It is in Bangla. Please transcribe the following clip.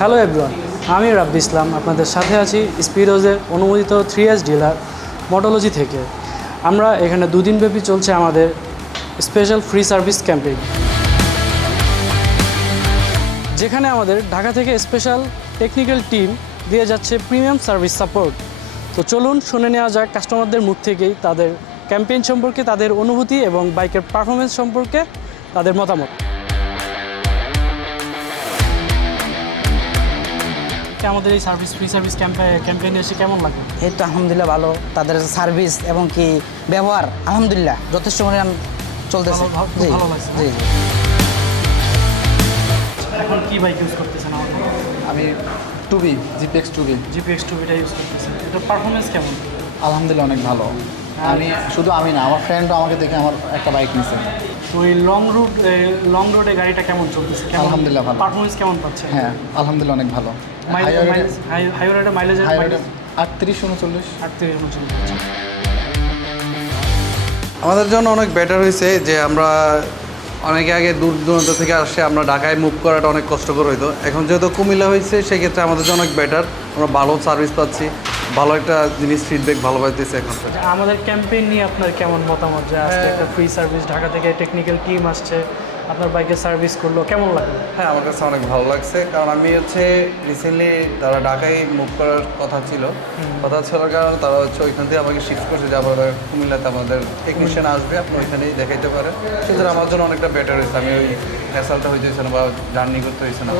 হ্যালো এভরিওয়ান, আমি রাব্বি ইসলাম আপনাদের সাথে আছি স্পিডোজের অনুমোদিত 3S ডিলার মটোলজি থেকে। আমরা এখানে দুদিনব্যাপী চলছে আমাদের স্পেশাল ফ্রি সার্ভিস ক্যাম্পেইন, যেখানে আমাদের ঢাকা থেকে স্পেশাল টেকনিক্যাল টিম দিয়ে যাচ্ছে প্রিমিয়াম সার্ভিস সাপোর্ট। তো চলুন শুনে নেওয়া যাক কাস্টমারদের মুখ থেকেই তাদের ক্যাম্পেইন সম্পর্কে, তাদের অনুভূতি এবং বাইকের পারফরমেন্স সম্পর্কে তাদের মতামত। আমাদের এই ফ্রি সার্ভিস ক্যাম্পেইনে এসে কেমন লাগে? এই তো আলহামদুলিল্লাহ ভালো, তাদের সার্ভিস এবং কি ব্যবহার আলহামদুলিল্লাহ যথেষ্ট পরিমাণ চলতেছে। জি ভালো লাগছে। জি জি। এখন কি বাইক ইউজ করতেছেন আমাদের? আমি টুবি জিপিএক্স টুবি GPX 2 ইউজ করতেছেন, এটার পারফরমেন্স কেমন? আলহামদুলিল্লাহ অনেক ভালো। আমি না, আমার ফ্রেন্ডও আমাকে দেখে আমার একটা বাইক নিছে। তো এই লং রোডে গাড়িটা কেমন চলতেছে? আলহামদুলিল্লাহ ভালো। পারফরমেন্স কেমন পাচ্ছে? হ্যাঁ আলহামদুলিল্লাহ অনেক ভালো। হাই রোডে মাইলেজের হাই রোডে 38-39। 38 আমাদের জন্য অনেক বেটার হয়েছে যে আমরা অনেকে আগে দূর দূরান্ত থেকে আসে, আমরা ঢাকায় মুভ করাটা অনেক কষ্টকর হইতো। এখন যেহেতু কুমিল্লা হয়েছে সেক্ষেত্রে আমাদের জন্য অনেক বেটার, আমরা ভালো সার্ভিস পাচ্ছি, ভালো একটা জিনিস ফিডব্যাক ভালো পাইতেছে এখন। আমাদের ক্যাম্পেইন নিয়ে আপনার কেমন মতামত যে আজকে একটা ফ্রি সার্ভিস, ঢাকা থেকে টেকনিক্যাল টিম আসছে, আপনার বাইকে সার্ভিস করলো, কেমন লাগলো? হ্যাঁ, আমার কাছে অনেক ভালো লাগছে, কারণ আমি রিসেন্টলি তারা ঢাকায় মুভ করার কথা ছিল কারণ তারা ওইখান থেকে আমাকে শিফট করছে যে আবার কুমিল্লাতে আমাদের টেকনিশিয়ান আসবে, আপনি ওইখানেই দেখাইতে পারেন। সেক্ষেত্রে আমার জন্য অনেকটা বেটার হয়েছে, আমি ওই হ্যাসালটা হইতেছে না বা জার্নি করতে হয়েছে না।